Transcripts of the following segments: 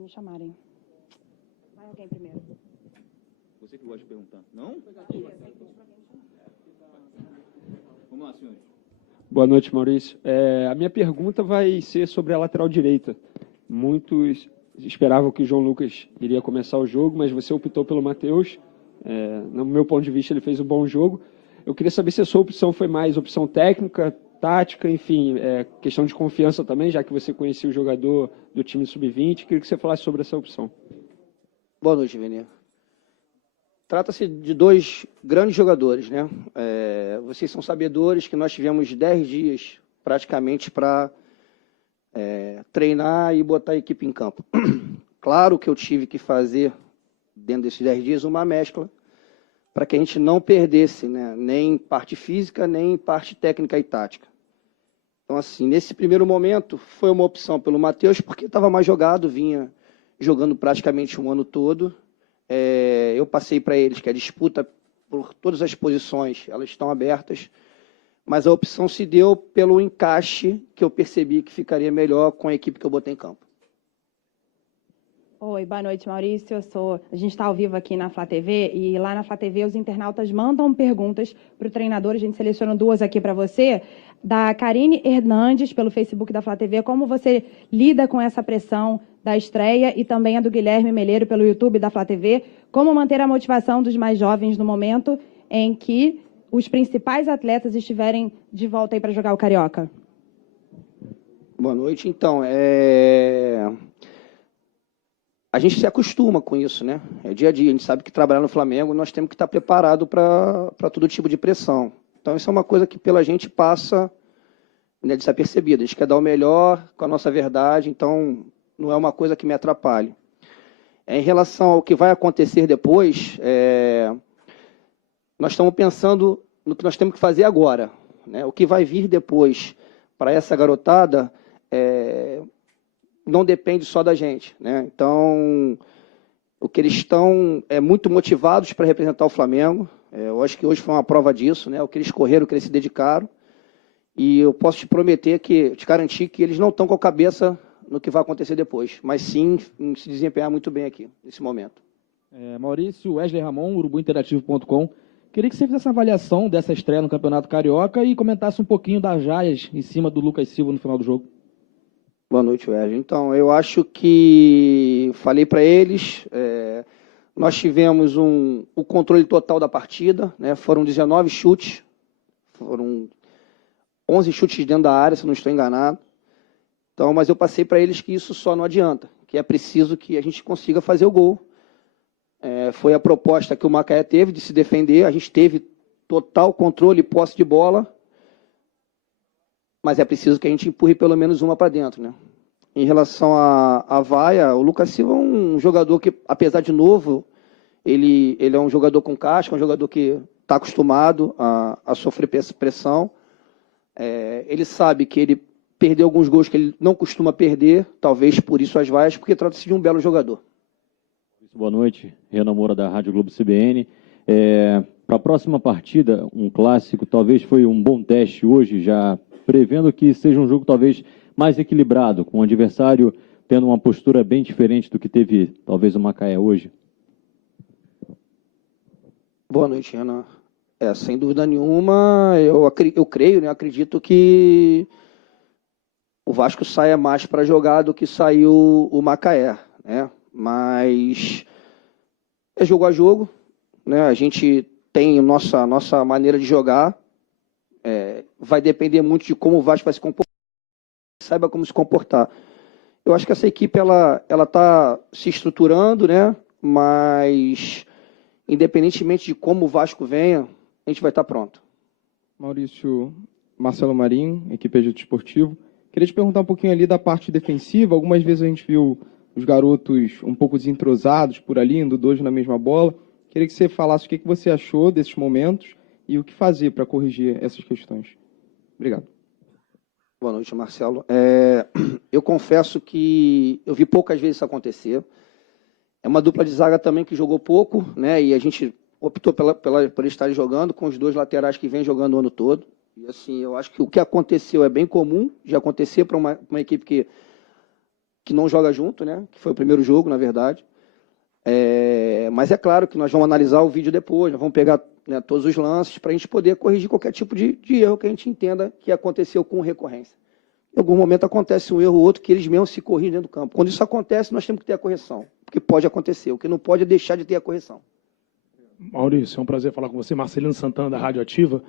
me chamarem. Vai alguém primeiro. Você que gosta de perguntar. Não? Vamos lá, senhores. Boa noite, Maurício. A minha pergunta vai ser sobre a lateral direita. Muitos esperavam que o João Lucas iria começar o jogo, mas você optou pelo Matheus. No meu ponto de vista, ele fez um bom jogo. Eu queria saber se a sua opção foi mais opção técnica, tática, enfim, questão de confiança também, já que você conhecia o jogador do time sub-20. Queria que você falasse sobre essa opção. Boa noite, Vini. Trata-se de dois grandes jogadores, né? Vocês são sabedores que nós tivemos 10 dias praticamente para treinar e botar a equipe em campo. Claro que eu tive que fazer, dentro desses 10 dias, uma mescla para que a gente não perdesse, né? Nem parte física, nem parte técnica e tática. Então, assim, nesse primeiro momento, foi uma opção pelo Matheus, porque estava mais jogado, vinha jogando praticamente um ano todo. Eu passei para eles que a disputa por todas as posições, elas estão abertas, mas a opção se deu pelo encaixe que eu percebi que ficaria melhor com a equipe que eu botei em campo. Oi, boa noite, Maurício. A gente está ao vivo aqui na Flá TV e lá na Flá TV os internautas mandam perguntas para o treinador. A gente seleciona duas aqui para você. Da Karine Hernandes, pelo Facebook da Flá TV, como você lida com essa pressão da estreia, e também a do Guilherme Meleiro pelo YouTube da Flá TV, como manter a motivação dos mais jovens no momento em que os principais atletas estiverem de volta aí para jogar o Carioca? Boa noite. Então, a gente se acostuma com isso, né? É dia a dia. A gente sabe que trabalhar no Flamengo nós temos que estar preparado para todo tipo de pressão. Então, isso é uma coisa que pela gente passa, né, desapercebida. A gente quer dar o melhor com a nossa verdade, então não é uma coisa que me atrapalhe. Em relação ao que vai acontecer depois, nós estamos pensando no que nós temos que fazer agora, né? O que vai vir depois para essa garotada não depende só da gente, né? Então, o que eles estão muito motivados para representar o Flamengo. Eu acho que hoje foi uma prova disso, né? O que eles correram, o que eles se dedicaram. E eu posso te garantir que eles não estão com a cabeça no que vai acontecer depois, mas sim em se desempenhar muito bem aqui, nesse momento. Maurício, Wesley Ramon, urubuinterativo.com. Queria que você fizesse uma avaliação dessa estreia no Campeonato Carioca e comentasse um pouquinho das jaias em cima do Lucas Silva no final do jogo. Boa noite, Wesley. Então, eu acho que falei para eles, nós tivemos o controle total da partida, né? Foram 19 chutes, foram 11 chutes dentro da área, se não estou enganado. Então, mas eu passei para eles que isso só não adianta, que é preciso que a gente consiga fazer o gol. Foi a proposta que o Macaé teve de se defender, a gente teve total controle e posse de bola, mas é preciso que a gente empurre pelo menos uma para dentro, né? Em relação à vaia, o Lucas Silva é um jogador que, apesar de novo, ele é um jogador com casca, um jogador que está acostumado a sofrer pressão. Ele sabe que ele perdeu alguns gols que ele não costuma perder, talvez por isso as vaias, porque trata-se de um belo jogador. Boa noite, Renan Moura da Rádio Globo CBN. Para a próxima partida, um clássico, talvez foi um bom teste hoje, já prevendo que seja um jogo talvez mais equilibrado, com o adversário tendo uma postura bem diferente do que teve talvez o Macaé hoje. Boa noite, Renan. Sem dúvida nenhuma, eu creio, né, acredito que o Vasco saia mais para jogar do que saiu o Macaé, né? Mas é jogo a jogo, né? A gente tem nossa maneira de jogar, vai depender muito de como o Vasco vai se comportar, saiba como se comportar. Eu acho que essa equipe ela está se estruturando, né? Mas independentemente de como o Vasco venha, a gente vai estar pronto. Maurício, Marcelo Marinho, equipe Egito Esportivo. Queria te perguntar um pouquinho ali da parte defensiva. Algumas vezes a gente viu os garotos um pouco desentrosados por ali, indo dois na mesma bola. Queria que você falasse o que você achou desses momentos e o que fazer para corrigir essas questões. Obrigado. Boa noite, Marcelo. Eu confesso que eu vi poucas vezes isso acontecer. É uma dupla de zaga também que jogou pouco, né? E a gente optou por estar jogando com os dois laterais que vem jogando o ano todo. E assim, eu acho que o que aconteceu é bem comum de acontecer para uma equipe que que não joga junto, né? Que foi o primeiro jogo, na verdade. Mas é claro que nós vamos analisar o vídeo depois, nós vamos pegar, né, todos os lances para a gente poder corrigir qualquer tipo de erro que a gente entenda que aconteceu com recorrência. Em algum momento acontece um erro ou outro que eles mesmos se corrigem dentro do campo. Quando isso acontece, nós temos que ter a correção, porque pode acontecer. O que não pode é deixar de ter a correção. Maurício, é um prazer falar com você. Marcelino Santana, da Rádio Ativa.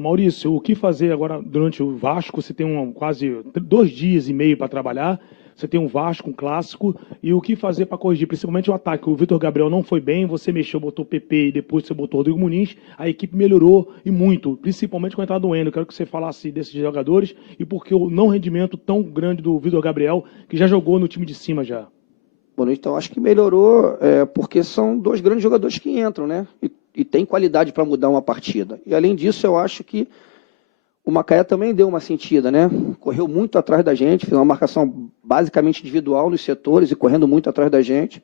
Maurício, o que fazer agora durante o Vasco? Você tem quase 2 dias e meio para trabalhar. Você tem um Vasco, um clássico. E o que fazer para corrigir? Principalmente o ataque. O Vitor Gabriel não foi bem. Você mexeu, botou o PP e depois você botou o Rodrigo Muniz. A equipe melhorou e muito. Principalmente com a entrada do Eno. Quero que você falasse desses jogadores e porque o não rendimento tão grande do Vitor Gabriel, que já jogou no time de cima já. Bom, então acho que melhorou porque são 2 grandes jogadores que entram, né? E tem qualidade para mudar uma partida. E além disso, eu acho que o Macaé também deu uma sentida, né? Correu muito atrás da gente, fez uma marcação basicamente individual nos setores e correndo muito atrás da gente.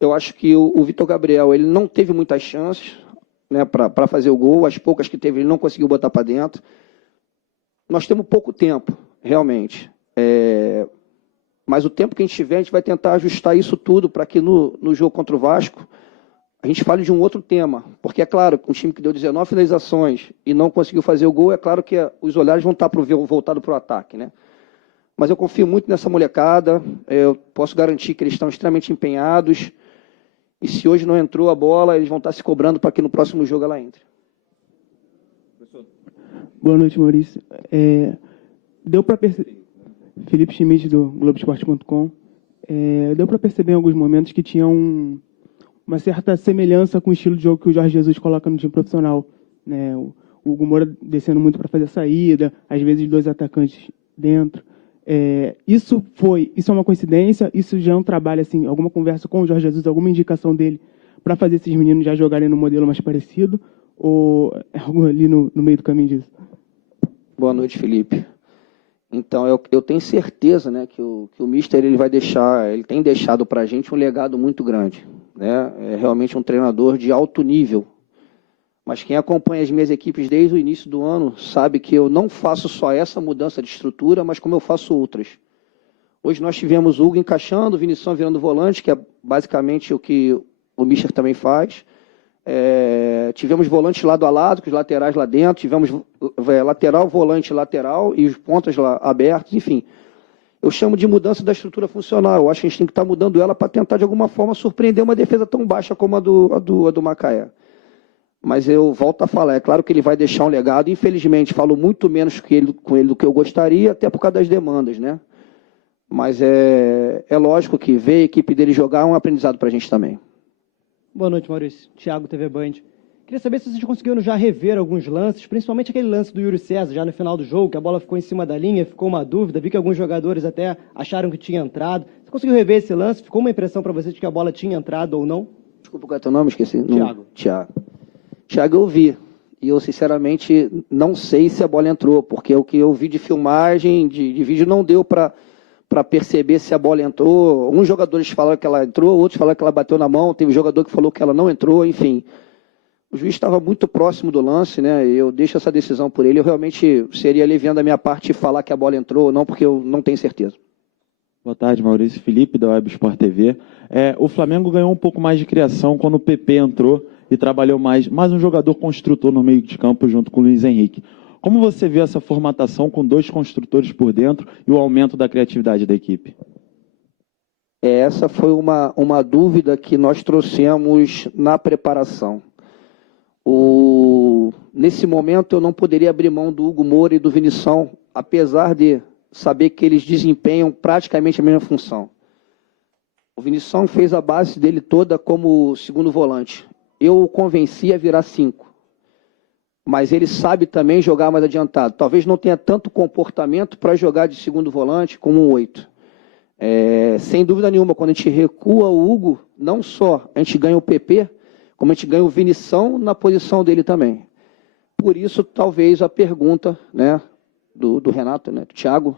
Eu acho que o Vitor Gabriel ele não teve muitas chances, né, para fazer o gol. As poucas que teve, ele não conseguiu botar para dentro. Nós temos pouco tempo, realmente. Mas o tempo que a gente tiver, a gente vai tentar ajustar isso tudo para que no jogo contra o Vasco a gente fale de um outro tema. Porque, é claro, um time que deu 19 finalizações e não conseguiu fazer o gol, é claro que os olhares vão estar voltados para o ataque, né? Mas eu confio muito nessa molecada, eu posso garantir que eles estão extremamente empenhados e se hoje não entrou a bola, eles vão estar se cobrando para que no próximo jogo ela entre. Boa noite, Maurício. Deu para perceber... Felipe Schmidt, do Globoesporte.com. Deu para perceber em alguns momentos que tinha uma certa semelhança com o estilo de jogo que o Jorge Jesus coloca no time profissional, né? O Hugo Moura descendo muito para fazer a saída, às vezes 2 atacantes dentro. Isso é uma coincidência? Isso já é um trabalho, assim, alguma conversa com o Jorge Jesus, alguma indicação dele para fazer esses meninos já jogarem no modelo mais parecido? Ou é algo ali no meio do caminho disso? Boa noite, Felipe. Então, eu tenho certeza, né, que o Mister ele tem deixado para a gente um legado muito grande, né? É realmente um treinador de alto nível. Mas quem acompanha as minhas equipes desde o início do ano sabe que eu não faço só essa mudança de estrutura, mas como eu faço outras. Hoje nós tivemos o Hugo encaixando, o Vinição virando volante, que é basicamente o que o Mister também faz. Tivemos volante lado a lado, com os laterais lá dentro, tivemos lateral, volante, lateral e os pontas lá abertos, enfim. Eu chamo de mudança da estrutura funcional. Eu acho que a gente tem que estar mudando ela para tentar, de alguma forma, surpreender uma defesa tão baixa como a do Macaé. Mas eu volto a falar, é claro que ele vai deixar um legado. Infelizmente, falo muito menos com ele do que eu gostaria, até por causa das demandas, né? Mas é lógico que ver a equipe dele jogar é um aprendizado para a gente também. Boa noite, Maurício. Thiago, TV Band. Queria saber se vocês conseguiram já rever alguns lances, principalmente aquele lance do Yuri César, já no final do jogo, que a bola ficou em cima da linha, ficou uma dúvida, vi que alguns jogadores até acharam que tinha entrado. Você conseguiu rever esse lance? Ficou uma impressão para vocês de que a bola tinha entrado ou não? Desculpa, qual é teu nome? Esqueci. Thiago. Thiago, eu vi. E eu, sinceramente, não sei se a bola entrou, porque o que eu vi de filmagem, de vídeo, não deu para perceber se a bola entrou. Uns jogadores falaram que ela entrou, outros falaram que ela bateu na mão, teve jogador que falou que ela não entrou, enfim. O juiz estava muito próximo do lance, né? Eu deixo essa decisão por ele. Eu realmente seria leviando a minha parte falar que a bola entrou ou não, porque eu não tenho certeza. Boa tarde, Maurício. Felipe, da Web Sport TV. O Flamengo ganhou um pouco mais de criação quando o PP entrou e trabalhou mais um jogador construtor no meio de campo junto com o Luiz Henrique. Como você vê essa formatação com 2 construtores por dentro e o aumento da criatividade da equipe? Essa foi uma dúvida que nós trouxemos na preparação. Nesse momento eu não poderia abrir mão do Hugo Moura e do Vinição, apesar de saber que eles desempenham praticamente a mesma função. O Vinição fez a base dele toda como segundo volante. Eu o convenci a virar 5. Mas ele sabe também jogar mais adiantado. Talvez não tenha tanto comportamento para jogar de segundo volante como um 8. Sem dúvida nenhuma, quando a gente recua o Hugo, não só a gente ganha o PP, como a gente ganha o Vinição na posição dele também. Por isso, talvez, a pergunta, né, do Renato, né, do Thiago,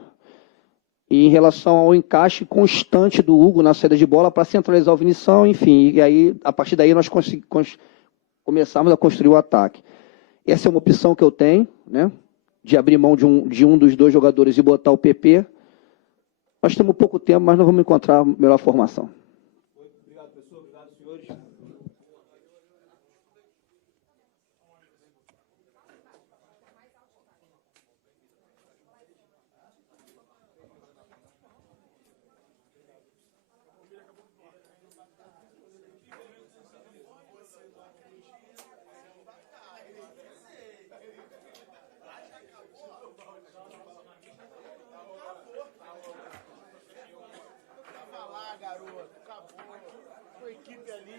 e em relação ao encaixe constante do Hugo na saída de bola para centralizar o Vinição, enfim, e aí, a partir daí nós começamos a construir o ataque. Essa é uma opção que eu tenho, né, de abrir mão de um dos 2 jogadores e botar o PP, Nós temos pouco tempo, mas nós vamos encontrar a melhor formação. Obrigado, professor. Obrigado, senhores. Vai lá, garoto. Acabou. Tua equipe ali.